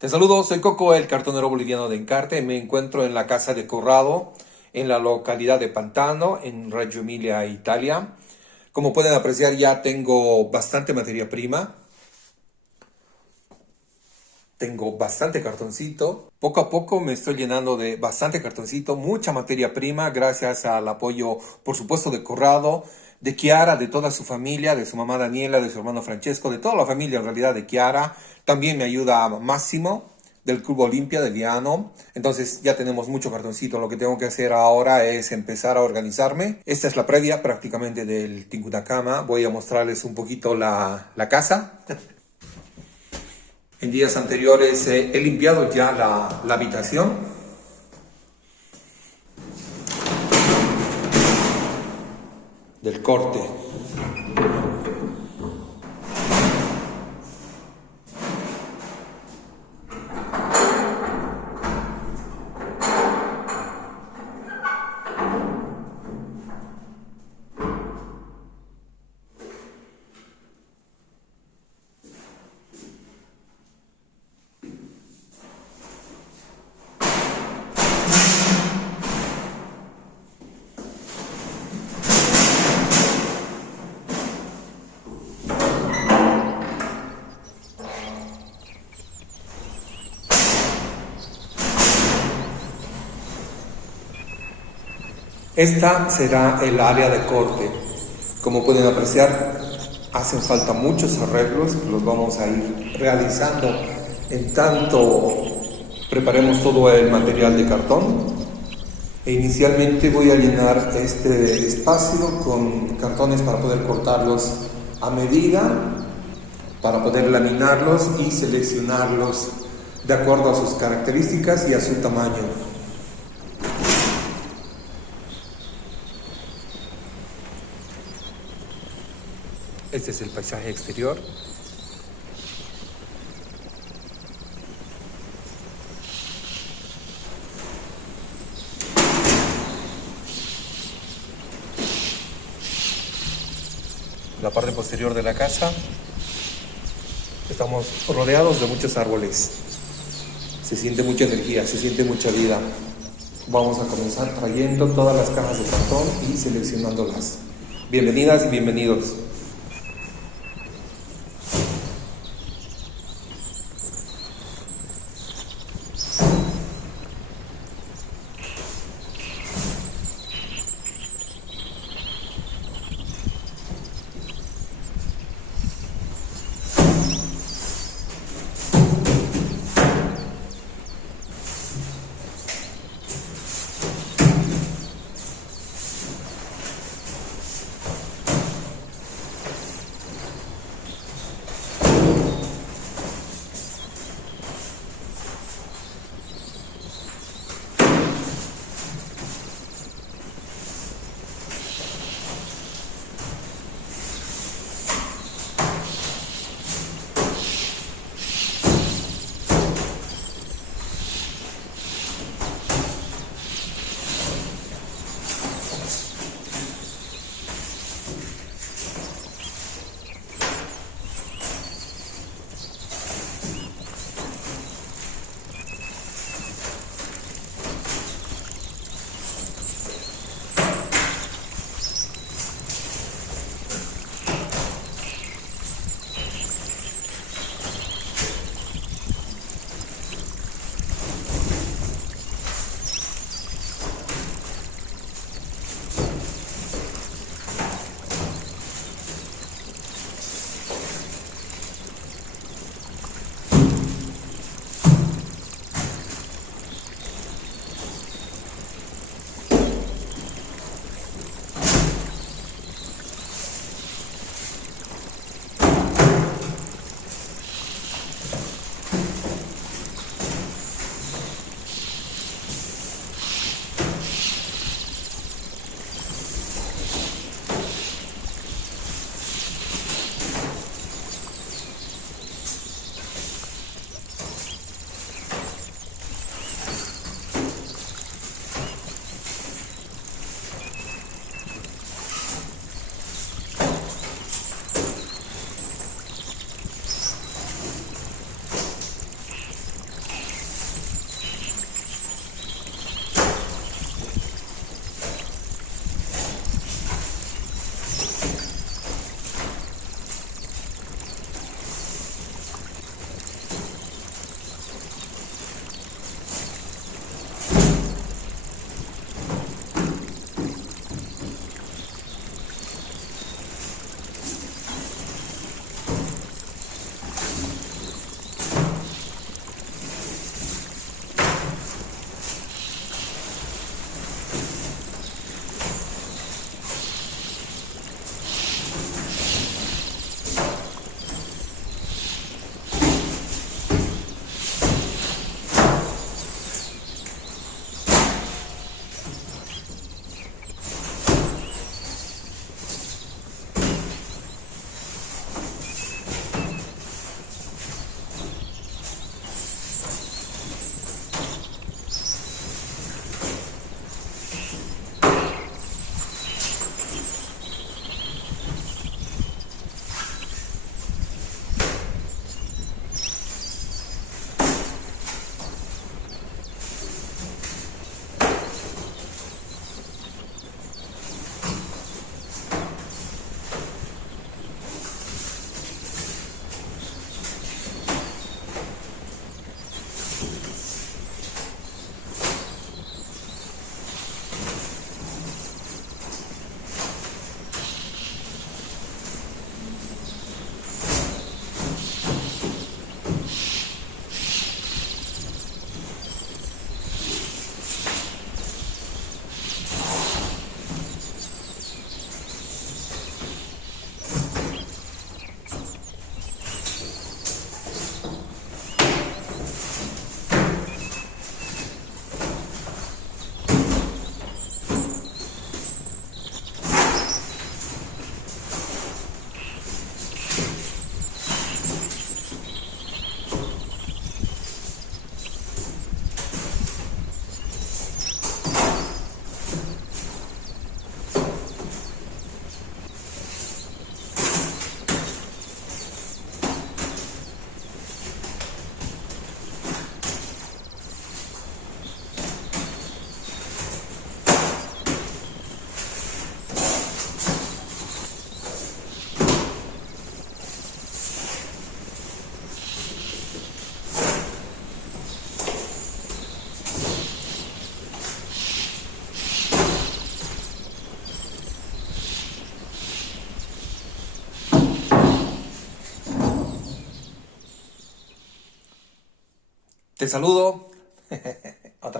Te saludo, soy Coco, el cartonero boliviano de Enkarte. Me encuentro en la casa de Corrado, en la localidad de Pantano, en Reggio Emilia, Italia. Como pueden apreciar, ya tengo bastante materia prima. Tengo bastante cartoncito. Poco a poco me estoy llenando de bastante cartoncito, mucha materia prima, gracias al apoyo, por supuesto, de Corrado, de Chiara, de toda su familia, de su mamá Daniela, de su hermano Francesco, de toda la familia en realidad de Chiara. También me ayuda Máximo, del Club Olimpia de Viano. Entonces ya tenemos mucho cartoncito. Lo que tengo que hacer ahora es empezar a organizarme. Esta es la previa prácticamente del Tinkunakama. Voy a mostrarles un poquito la casa. En días anteriores he limpiado ya la habitación. Del corte. Esta será el área de corte. Como pueden apreciar, hacen falta muchos arreglos que los vamos a ir realizando en tanto preparemos todo el material de cartón. E inicialmente voy a llenar este espacio con cartones para poder cortarlos a medida, para poder laminarlos y seleccionarlos de acuerdo a sus características y a su tamaño. Este es el paisaje exterior. La parte posterior de la casa. Estamos rodeados de muchos árboles. Se siente mucha energía, se siente mucha vida. Vamos a comenzar trayendo todas las cajas de cartón y seleccionándolas. Bienvenidas y bienvenidos. Te saludo. Otra vez.